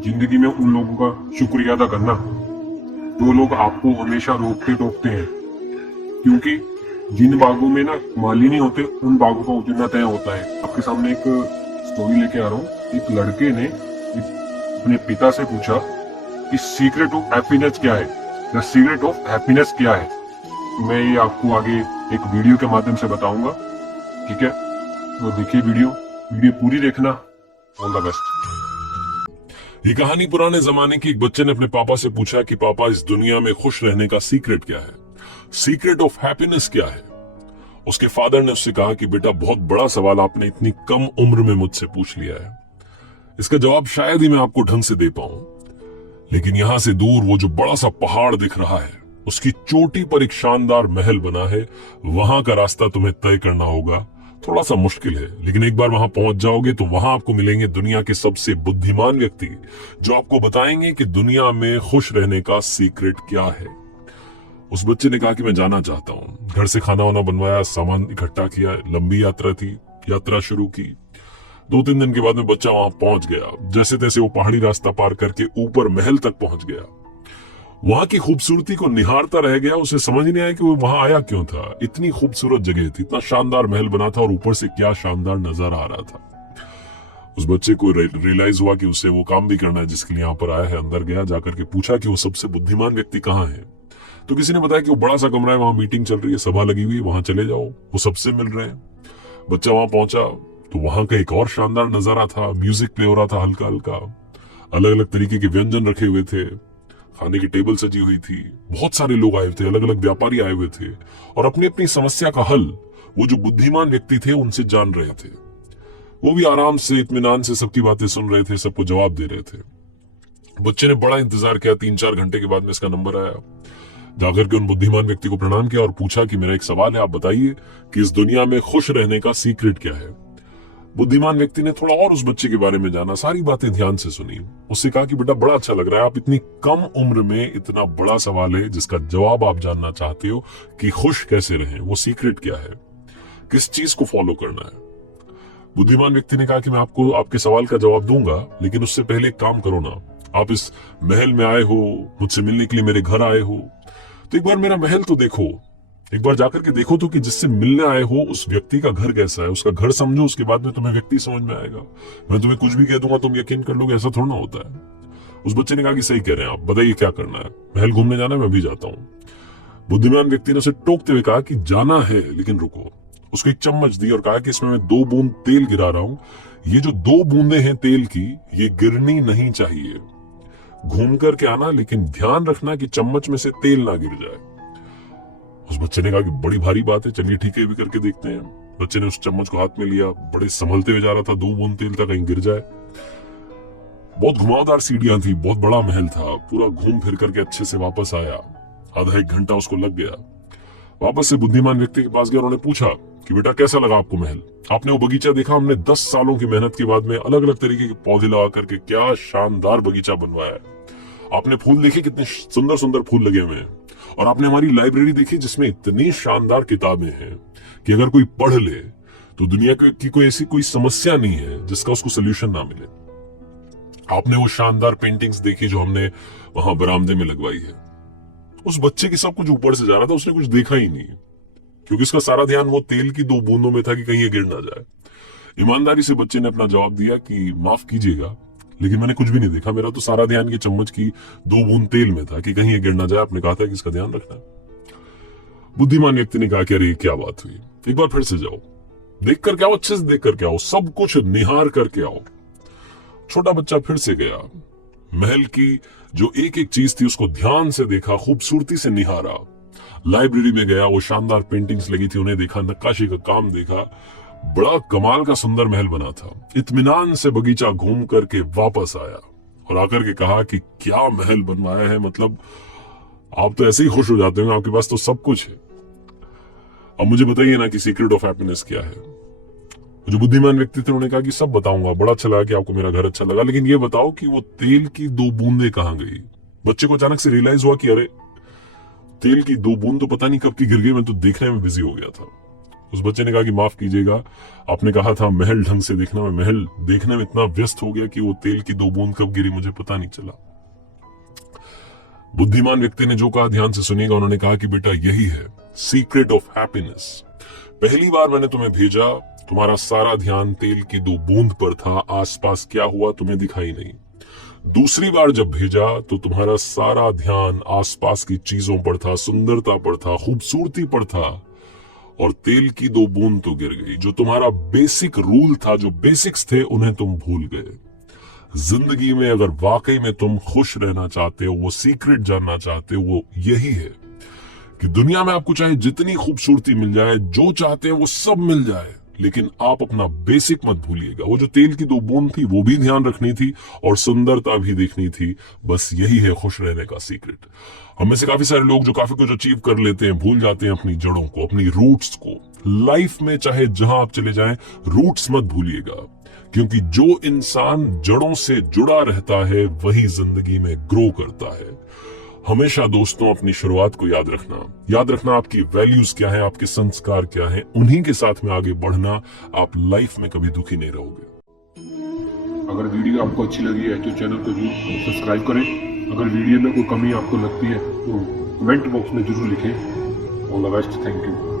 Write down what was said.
जिंदगी में उन लोगों का शुक्रिया अदा करना जो लोग आपको हमेशा रोकते टोकते हैं, क्योंकि जिन बागों में ना माली नहीं होते उन बागों का उतरना तय होता है। आपके सामने एक स्टोरी लेके आ रहा हूँ। एक लड़के ने अपने पिता से पूछा कि सीक्रेट ऑफ हैप्पीनेस क्या है, द सीक्रेट ऑफ हैप्पीनेस क्या है। तो मैं ये आपको आगे एक वीडियो के माध्यम से बताऊंगा, ठीक है? तो देखिए वीडियो पूरी देखना। All the best. ये कहानी पुराने जमाने की। एक बच्चे ने अपने पापा से पूछा कि पापा, इस दुनिया में खुश रहने का सीक्रेट क्या है, सीक्रेट ऑफ हैप्पीनेस क्या है। उसके फादर ने उससे कहा कि बेटा, बहुत बड़ा सवाल आपने इतनी कम उम्र में मुझसे पूछ लिया है। इसका जवाब शायद ही मैं आपको ढंग से दे पाऊं, लेकिन यहां से दूर वो जो बड़ा सा पहाड़ दिख रहा है, उसकी चोटी पर एक शानदार महल बना है। वहां का रास्ता तुम्हें तय करना होगा। थोड़ा सा मुश्किल है, लेकिन एक बार वहां पहुंच जाओगे तो वहां आपको मिलेंगे दुनिया के सबसे बुद्धिमान व्यक्ति, जो आपको बताएंगे कि दुनिया में खुश रहने का सीक्रेट क्या है। उस बच्चे ने कहा कि मैं जाना चाहता हूं। घर से खाना वाना बनवाया, सामान इकट्ठा किया, लंबी यात्रा थी, यात्रा शुरू की। 2-3 दिन के बाद में बच्चा वहां पहुंच गया। जैसे तैसे वो पहाड़ी रास्ता पार करके ऊपर महल तक पहुंच गया। वहां की खूबसूरती को निहारता रह गया। उसे समझ नहीं आया कि वो वहां आया क्यों था। इतनी खूबसूरत जगह थी, इतना शानदार महल बना था और ऊपर से क्या शानदार नजारा आ रहा था। उस बच्चे को रियलाइज हुआ कि उसे वो काम भी करना है जिसके लिए यहाँ पर आया है। अंदर गया, जाकर के पूछा कि वो सबसे बुद्धिमान व्यक्ति कहाँ है। तो किसी ने बताया कि वो बड़ा सा कमरा है, वहां मीटिंग चल रही है, सभा लगी हुई है, वहां चले जाओ, वो सबसे मिल रहे हैं। बच्चा वहां पहुंचा तो वहां का एक और शानदार नजारा था। म्यूजिक प्ले हो रहा था हल्का हल्का, अलग अलग तरीके के व्यंजन रखे हुए थे, खाने की टेबल सजी हुई थी, बहुत सारे लोग आए थे, अलग अलग व्यापारी आए हुए थे और अपनी अपनी समस्या का हल वो जो बुद्धिमान व्यक्ति थे उनसे जान रहे थे। वो भी आराम से, इत्मीनान से सबकी बातें सुन रहे थे, सबको जवाब दे रहे थे। बच्चे ने बड़ा इंतजार किया। 3-4 घंटे के बाद में इसका नंबर आया। जाकर के उन बुद्धिमान व्यक्ति को प्रणाम किया और पूछा कि मेरा एक सवाल है, आप बताइए कि इस दुनिया में खुश रहने का सीक्रेट क्या है। बुद्धिमान व्यक्ति ने थोड़ा और उस बच्चे के बारे में जाना, सारी बातें ध्यान से सुनी। उससे कहा कि बेटा, बड़ा अच्छा लग रहा है, आप इतनी कम उम्र में इतना बड़ा सवाल है जिसका जवाब आप जानना चाहते हो कि खुश कैसे रहें, वो सीक्रेट क्या है, किस चीज को फॉलो करना है। बुद्धिमान व्यक्ति ने कहा कि मैं आपको आपके सवाल का जवाब दूंगा, लेकिन उससे पहले एक काम करो ना। आप इस महल में आए हो, मुझसे मिलने के लिए मेरे घर आए हो, तो एक बार मेरा महल तो देखो, एक बार जाकर के देखो तो कि जिससे मिलने आए हो उस व्यक्ति का घर कैसा है, उसका घर समझो, उसके बाद में तुम्हें व्यक्ति समझ में आएगा। मैं तुम्हें कुछ भी कह दूंगा, तुम यकीन कर लोगे, ऐसा थोड़ा ना होता है। उस बच्चे ने कहा कि सही कह रहे हैं आप, बताइए क्या करना है। महल घूमने जाना है, मैं भी जाता हूँ। बुद्धिमान व्यक्ति ने उसे टोकते हुए कहा कि जाना है, लेकिन रुको। उसको एक चम्मच दी और कहा कि इसमें मैं 2 बूंद तेल गिरा रहा हूं। ये जो 2 बूंदे हैं तेल की, ये गिरनी नहीं चाहिए। घूम करके आना, लेकिन ध्यान रखना कि चम्मच में से तेल ना गिर जाए। उस बच्चे ने कहा कि बड़ी भारी बात है, चलिए ठीक है, भी करके देखते हैं। बच्चे ने उस चम्मच को हाथ में लिया, बड़े संभलते हुए जा रहा था। 2 बूंद तेल था, कहीं गिर जाए। बहुत घुमावदार सीढ़ियां थी, बहुत बड़ा महल था। पूरा घूम फिर करके अच्छे से वापस आया। आधा 1 घंटा उसको लग गया। वापस से बुद्धिमान व्यक्ति के पास गया। उन्होंने पूछा कि बेटा, कैसा लगा आपको महल? आपने वो बगीचा देखा? हमने 10 सालों की मेहनत के बाद में अलग अलग तरीके के पौधे लगा करके क्या शानदार बगीचा बनवाया है। आपने फूल देखे, कितने सुंदर सुंदर फूल लगे हुए हैं। और आपने हमारी लाइब्रेरी देखी जिसमें इतनी शानदार किताबें हैं कि अगर कोई पढ़ ले तो दुनिया की कोई ऐसी कोई समस्या नहीं है जिसका उसको सोल्यूशन ना मिले। आपने वो शानदार पेंटिंग्स देखी जो हमने वहां बरामदे में लगवाई है। उस बच्चे की सब कुछ ऊपर से जा रहा था, उसने कुछ देखा ही नहीं, क्योंकि उसका सारा ध्यान वो तेल की 2 बूंदों में था कि कहीं ये गिर ना जाए। ईमानदारी से बच्चे ने अपना जवाब दिया कि माफ कीजिएगा, लेकिन मैंने कुछ भी नहीं देखा। मेरा तो सारा ध्यान ये चम्मच की 2 बूंद तेल में था कि कहीं ये गिर ना जाए। आपने कहा था कि इसका ध्यान रखना। बुद्धिमान व्यक्ति ने कहा कि अरे क्या बात हुई, एक बार फिर से जाओ, देख करके आओ, अच्छे से देख करके आओ, सब कुछ निहार करके आओ। छोटा बच्चा फिर से गया। महल की जो एक एक चीज थी उसको ध्यान से देखा, खूबसूरती से निहारा। लाइब्रेरी में गया, वो शानदार पेंटिंग्स लगी थी उन्हें देखा, नक्काशी का काम देखा। बड़ा कमाल का सुंदर महल बना था। इत्मीनान से बगीचा घूम करके वापस आया और आकर के कहा कि क्या महल बनवाया है, मतलब आप तो ऐसे ही खुश हो जाते हो, आपके पास तो सब कुछ है। अब मुझे बताइए ना कि सीक्रेट ऑफ हैप्पीनेस क्या है। जो बुद्धिमान व्यक्ति थे उन्होंने कहा कि सब बताऊंगा, बड़ा अच्छा लगा कि आपको मेरा घर अच्छा लगा, लेकिन ये बताओ कि वो तेल की 2 बूंदे कहां गई। बच्चे को अचानक से रियलाइज हुआ कि अरे तेल की 2 बूंद तो पता नहीं कब की गिर गई, मैं तो देखने में बिजी हो गया था। उस बच्चे ने कहा कि माफ कीजिएगा, आपने कहा था महल ढंग से देखना, मैं महल देखने में इतना व्यस्त हो गया कि वो तेल की 2 बूंद कब गिरी मुझे पता नहीं चला। बुद्धिमान व्यक्ति ने जो कहा ध्यान से सुनिएगा। उन्होंने कहा कि बेटा यही है सीक्रेट ऑफ हैप्पीनेस। पहली बार मैंने तुम्हें भेजा, तुम्हारा सारा ध्यान तेल की 2 बूंद पर था, आसपास क्या हुआ तुम्हें दिखाई नहीं। दूसरी बार जब भेजा तो तुम्हारा सारा ध्यान आसपास की चीजों पर था, सुंदरता पर था, खूबसूरती पर था, और तेल की 2 बूंद तो गिर गई। जो तुम्हारा बेसिक रूल था, जो बेसिक्स थे, उन्हें तुम भूल गए। जिंदगी में अगर वाकई में तुम खुश रहना चाहते हो, वो सीक्रेट जानना चाहते हो, वो यही है कि दुनिया में आपको चाहे जितनी खूबसूरती मिल जाए, जो चाहते हैं वो सब मिल जाए, लेकिन आप अपना बेसिक मत भूलिएगा। वो जो तेल की 2 बूंद थी वो भी ध्यान रखनी थी और सुंदरता भी देखनी थी। बस यही है खुश रहने का सीक्रेट। हम में से काफी सारे लोग जो काफी कुछ अचीव कर लेते हैं, भूल जाते हैं अपनी जड़ों को, अपनी रूट्स को। लाइफ में चाहे जहां आप चले जाएं, रूट्स मत भूलिएगा, क्योंकि जो इंसान जड़ों से जुड़ा रहता है वही जिंदगी में ग्रो करता है। हमेशा दोस्तों अपनी शुरुआत को याद रखना आपकी वैल्यूज क्या है, आपके संस्कार क्या है, उन्हीं के साथ में आगे बढ़ना। आप लाइफ में कभी दुखी नहीं रहोगे। अगर वीडियो आपको अच्छी लगी है तो चैनल को जरूर सब्सक्राइब करें। अगर वीडियो में कोई कमी आपको लगती है तो कमेंट बॉक्स में जरूर लिखें। All the best, thank you.